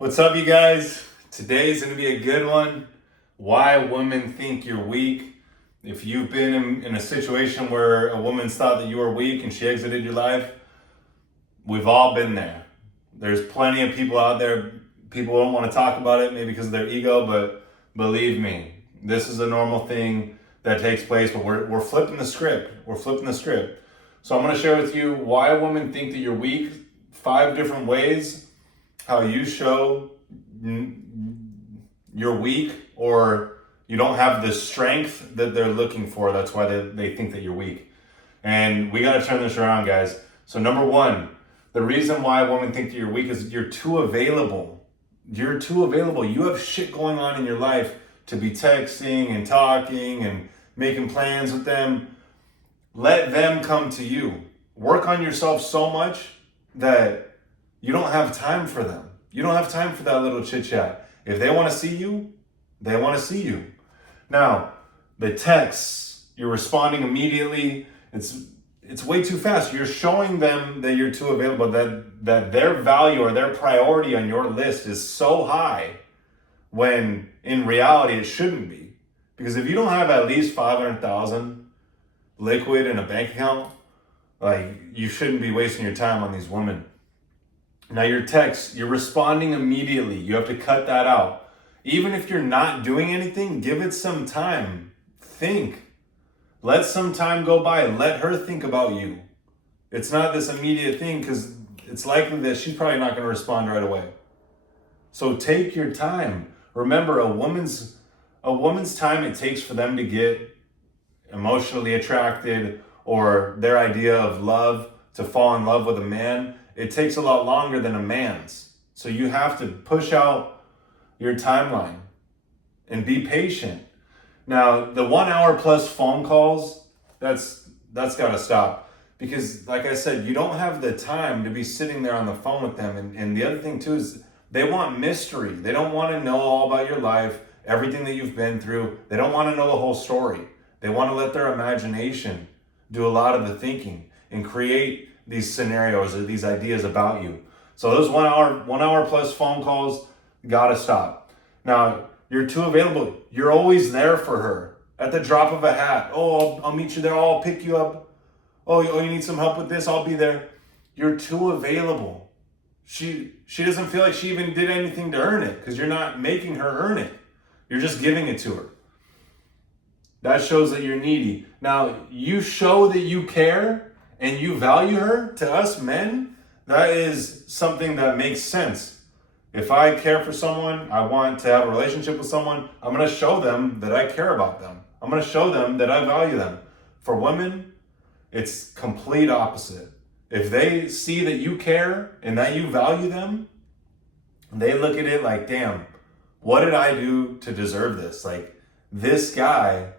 What's up, you guys? Today's gonna be a good one. Why women think you're weak. If you've been in a situation where a woman's thought that you were weak and she exited your life, we've all been there. There's plenty of people out there, people don't want to talk about it, maybe because of their ego, but believe me, this is a normal thing that takes place, but we're flipping the script. We're flipping the script. So I'm gonna share with you why women think that you're weak, 5 different ways how you show you're weak or you don't have the strength that they're looking for. That's why they think that you're weak. And we got to turn this around, guys. So number 1, the reason why women think that you're weak is you're too available. You're too available. You have shit going on in your life to be texting and talking and making plans with them. Let them come to you. Work on yourself so much that you don't have time for them. You don't have time for that little chit chat. If they want to see you, they want to see you. Now, the texts, you're responding immediately. It's way too fast. You're showing them that you're too available, that their value or their priority on your list is so high when in reality it shouldn't be. Because if you don't have at least 500,000 liquid in a bank account, like, you shouldn't be wasting your time on these women. Now your text, you're responding immediately. You have to cut that out. Even if you're not doing anything, give it some time. Think. Let some time go by. Let her think about you. It's not this immediate thing because it's likely that she's probably not going to respond right away. So take your time. Remember, a woman's time it takes for them to get emotionally attracted or their idea of love, to fall in love with a man, it takes a lot longer than a man's. So you have to push out your timeline and be patient. Now, the 1 hour plus phone calls, that's got to stop. Because like I said, you don't have the time to be sitting there on the phone with them. And the other thing too is they want mystery. They don't want to know all about your life, everything that you've been through. They don't want to know the whole story. They want to let their imagination do a lot of the thinking and create these scenarios or these ideas about you. So those 1 hour plus phone calls gotta stop. Now, you're too available. You're always there for her at the drop of a hat. Oh, I'll meet you there. Oh, I'll pick you up. Oh, you need some help with this? I'll be there. You're too available. She doesn't feel like she even did anything to earn it because you're not making her earn it. You're just giving it to her. That shows that you're needy. Now, you show that you care and you value her. To us men, that is something that makes sense. If I care for someone, I want to have a relationship with someone, I'm going to show them that I care about them. I'm going to show them that I value them. For women, it's complete opposite. If they see that you care and that you value them, they look at it like, damn, what did I do to deserve this? Like, this guy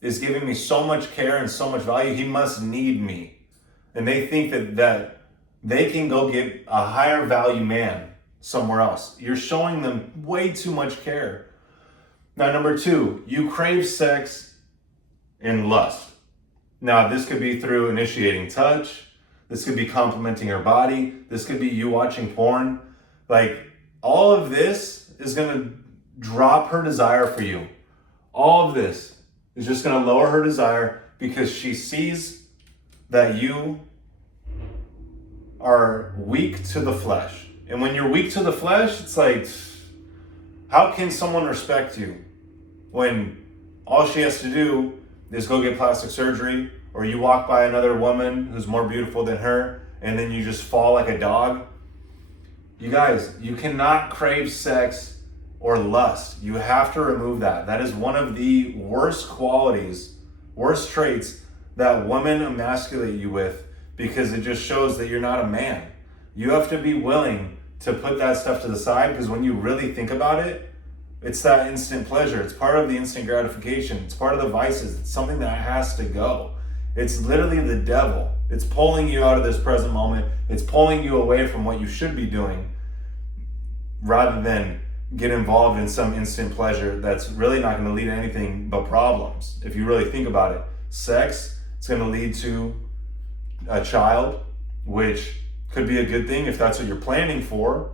is giving me so much care and so much value, he must need me. And they think that they can go get a higher value man somewhere else. You're showing them way too much care. Now, number 2, you crave sex and lust. Now, this could be through initiating touch. This could be complimenting her body. This could be you watching porn. Like, all of this is going to drop her desire for you. All of this is just going to lower her desire because she sees that you are weak to the flesh. And when you're weak to the flesh, it's like, how can someone respect you when all she has to do is go get plastic surgery, or you walk by another woman who's more beautiful than her and then you just fall like a dog? You guys, you cannot crave sex or lust. You have to remove that. That is one of the worst qualities, worst traits that women emasculate you with, because it just shows that you're not a man. You have to be willing to put that stuff to the side, because when you really think about it, it's that instant pleasure. It's part of the instant gratification. It's part of the vices. It's something that has to go. It's literally the devil. It's pulling you out of this present moment. It's pulling you away from what you should be doing, rather than get involved in some instant pleasure that's really not going to lead to anything but problems. If you really think about it, sex, it's going to lead to a child, which could be a good thing if that's what you're planning for.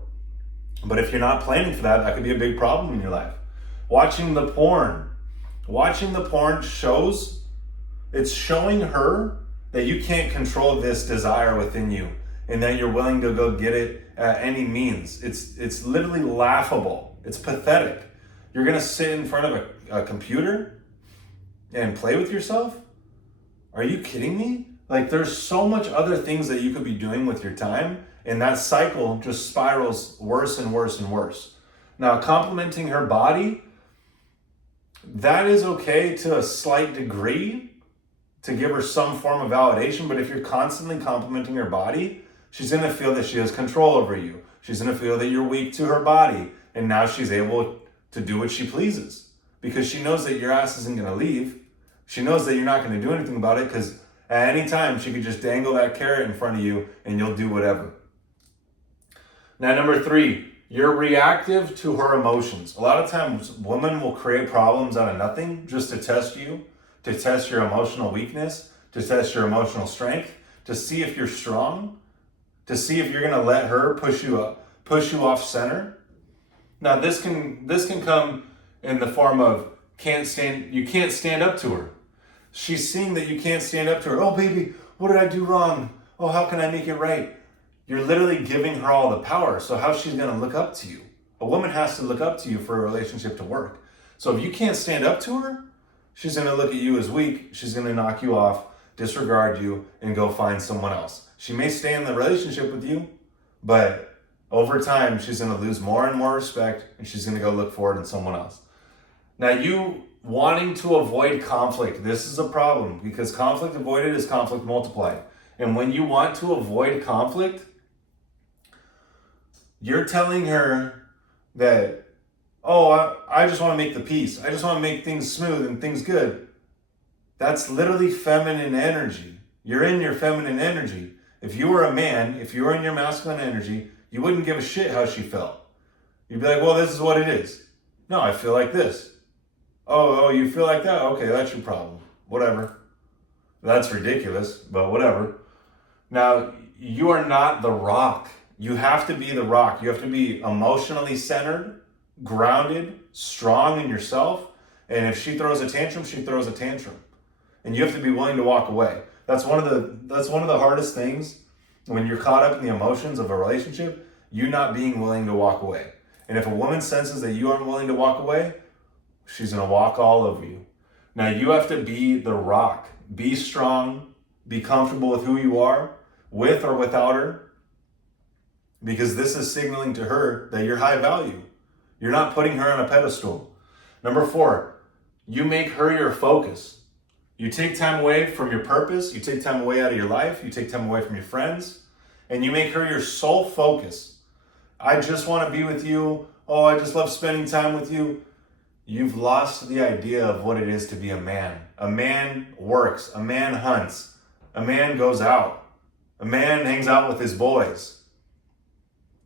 But if you're not planning for that, that could be a big problem in your life. Watching the porn shows, it's showing her that you can't control this desire within you and that you're willing to go get it at any means. It's literally laughable. It's pathetic. You're gonna sit in front of a computer and play with yourself? Are you kidding me? Like, there's so much other things that you could be doing with your time, and that cycle just spirals worse and worse and worse. Now, complimenting her body, that is okay to a slight degree to give her some form of validation, but if you're constantly complimenting her body, she's gonna feel that she has control over you. She's gonna feel that you're weak to her body, and now she's able to do what she pleases because she knows that your ass isn't gonna leave. She knows that you're not gonna do anything about it because at any time she could just dangle that carrot in front of you and you'll do whatever. Now, number 3, you're reactive to her emotions. A lot of times women will create problems out of nothing just to test you, to test your emotional weakness, to test your emotional strength, to see if you're strong, to see if you're gonna let her push you off center. Now, this can come in the form of you can't stand up to her. She's seeing that you can't stand up to her. Oh, baby, what did I do wrong? Oh, how can I make it right? You're literally giving her all the power. So how's she gonna look up to you? A woman has to look up to you for a relationship to work. So if you can't stand up to her, she's gonna look at you as weak. She's gonna knock you off, disregard you, and go find someone else. She may stay in the relationship with you, but over time, she's gonna lose more and more respect, and she's gonna go look for it in someone else. Now, you wanting to avoid conflict, this is a problem because conflict avoided is conflict multiplied. And when you want to avoid conflict, you're telling her that, oh, I just want to make the peace. I just want to make things smooth and things good. That's literally feminine energy. You're in your feminine energy. If you were a man, if you were in your masculine energy, you wouldn't give a shit how she felt. You'd be like, well, this is what it is. No, I feel like this. Oh, you feel like that? Okay, that's your problem. Whatever. That's ridiculous, but whatever. Now, you are not the rock. You have to be the rock. You have to be emotionally centered, grounded, strong in yourself. And if she throws a tantrum, she throws a tantrum. And you have to be willing to walk away. That's one of the hardest things when you're caught up in the emotions of a relationship, you not being willing to walk away. And if a woman senses that you aren't willing to walk away, she's gonna walk all over you. Now, you have to be the rock. Be strong, be comfortable with who you are, with or without her, because this is signaling to her that you're high value. You're not putting her on a pedestal. Number 4, you make her your focus. You take time away from your purpose, you take time away out of your life, you take time away from your friends, and you make her your sole focus. I just want to be with you. Oh, I just love spending time with you. You've lost the idea of what it is to be a man. A man works, a man hunts, a man goes out, a man hangs out with his boys.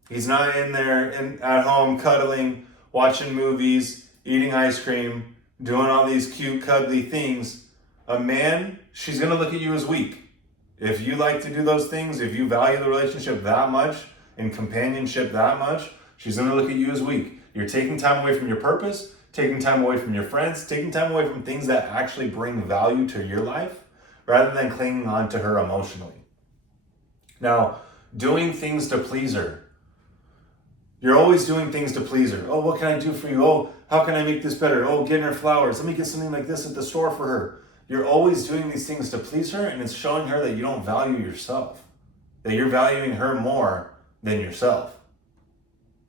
He's not in there at home cuddling, watching movies, eating ice cream, doing all these cute, cuddly things. A man, she's gonna look at you as weak. If you like to do those things, if you value the relationship that much and companionship that much, she's gonna look at you as weak. You're taking time away from your purpose, taking time away from your friends, taking time away from things that actually bring value to your life, rather than clinging on to her emotionally. Now, doing things to please her. You're always doing things to please her. Oh, what can I do for you? Oh, how can I make this better? Oh, getting her flowers. Let me get something like this at the store for her. You're always doing these things to please her, and it's showing her that you don't value yourself, that you're valuing her more than yourself.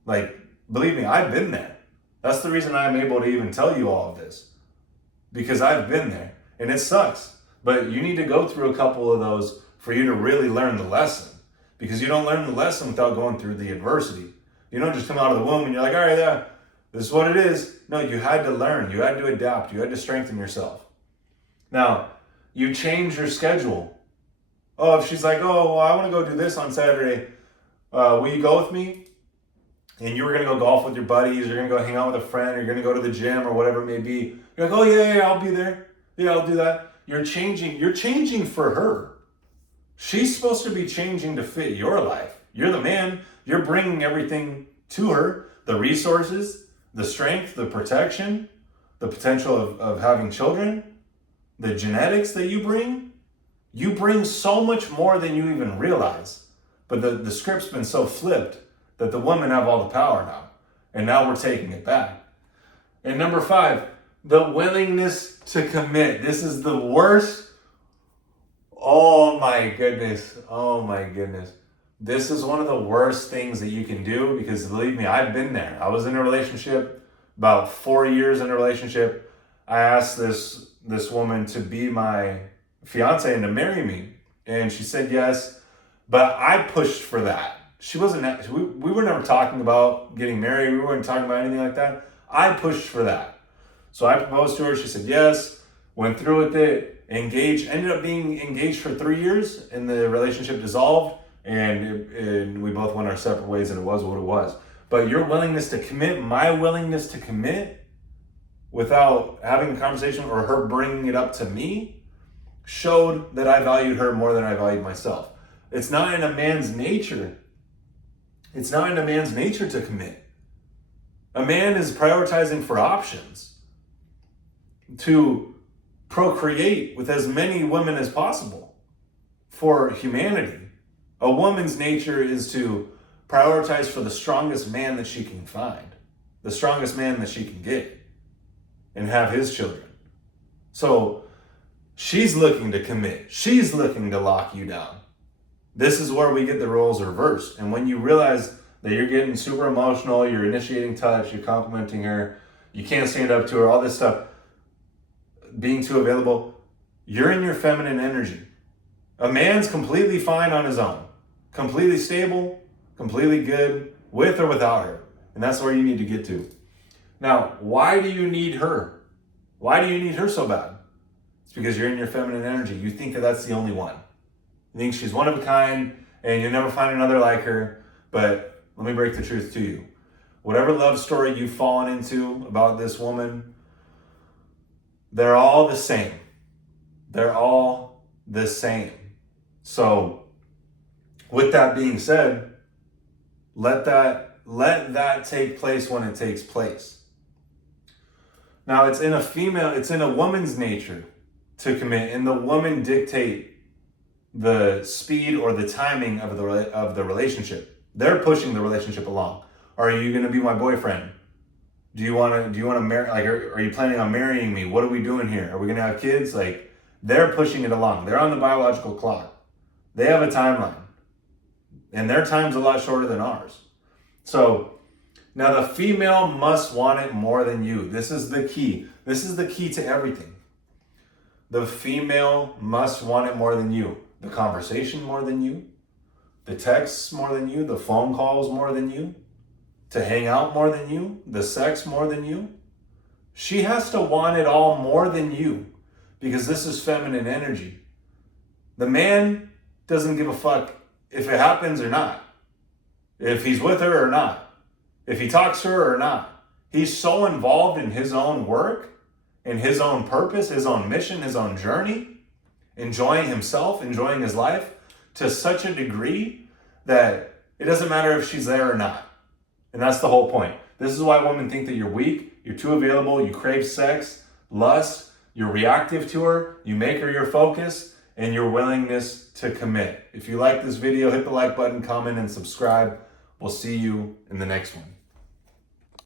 Like, believe me, I've been there. That's the reason I'm able to even tell you all of this, because I've been there, and it sucks. But you need to go through a couple of those for you to really learn the lesson, because you don't learn the lesson without going through the adversity. You don't just come out of the womb and you're like, all right, yeah, this is what it is. No, you had to learn, you had to adapt, you had to strengthen yourself. Now, you change your schedule. Oh, if she's like, oh, well, I want to go do this on Saturday, will you go with me? And you were going to go golf with your buddies, you're going to go hang out with a friend, you're going to go to the gym or whatever it may be. You're like, oh, yeah, I'll be there. Yeah, I'll do that. You're changing for her. She's supposed to be changing to fit your life. You're the man. You're bringing everything to her, the resources, the strength, the protection, the potential of having children, the genetics that you bring so much more than you even realize. But the script's been so flipped that the women have all the power now. And now we're taking it back. And number 5, the willingness to commit. This is the worst. Oh my goodness. This is one of the worst things that you can do, because believe me, I've been there. I was in a relationship, about 4 years in a relationship. I asked this woman to be my fiance and to marry me. And she said yes, but I pushed for that. She wasn't, we were never talking about getting married. We weren't talking about anything like that. I pushed for that. So I proposed to her. She said yes, went through with it, engaged, ended up being engaged for 3 years, and the relationship dissolved, and we both went our separate ways, and it was what it was. But your willingness to commit, my willingness to commit without having a conversation or her bringing it up to me, showed that I valued her more than I valued myself. It's not in a man's nature. It's not in a man's nature to commit. A man is prioritizing for options to procreate with as many women as possible for humanity. A woman's nature is to prioritize for the strongest man that she can find, the strongest man that she can get, and have his children. So she's looking to commit. She's looking to lock you down. This is where we get the roles reversed. And when you realize that you're getting super emotional, you're initiating touch, you're complimenting her, you can't stand up to her, all this stuff, being too available, you're in your feminine energy. A man's completely fine on his own, completely stable, completely good, with or without her. And that's where you need to get to. Now, why do you need her? Why do you need her so bad? It's because you're in your feminine energy. You think that that's the only one. You think she's one of a kind and you'll never find another like her. But let me break the truth to you. Whatever love story you've fallen into about this woman, they're all the same. They're all the same. So with that being said, let that take place when it takes place. Now it's in a woman's nature to commit, and the woman dictate the speed or the timing of the relationship. They're pushing the relationship along. Are you going to be my boyfriend? Do you want to marry? Like, are you planning on marrying me? What are we doing here? Are we going to have kids? Like, they're pushing it along. They're on the biological clock. They have a timeline, and their time's a lot shorter than ours. So now the female must want it more than you. This is the key. This is the key to everything. The female must want it more than you. The conversation more than you. The texts more than you. The phone calls more than you. To hang out more than you. The sex more than you. She has to want it all more than you, because this is feminine energy. The man doesn't give a fuck if it happens or not. If he's with her or not. If he talks to her or not. He's so involved in his own work, in his own purpose, his own mission, his own journey, enjoying himself, enjoying his life to such a degree that it doesn't matter if she's there or not. And that's the whole point. This is why women think that you're weak, you're too available, you crave sex, lust, you're reactive to her, you make her your focus, and your willingness to commit. If you like this video, hit the like button, comment, and subscribe. We'll see you in the next one.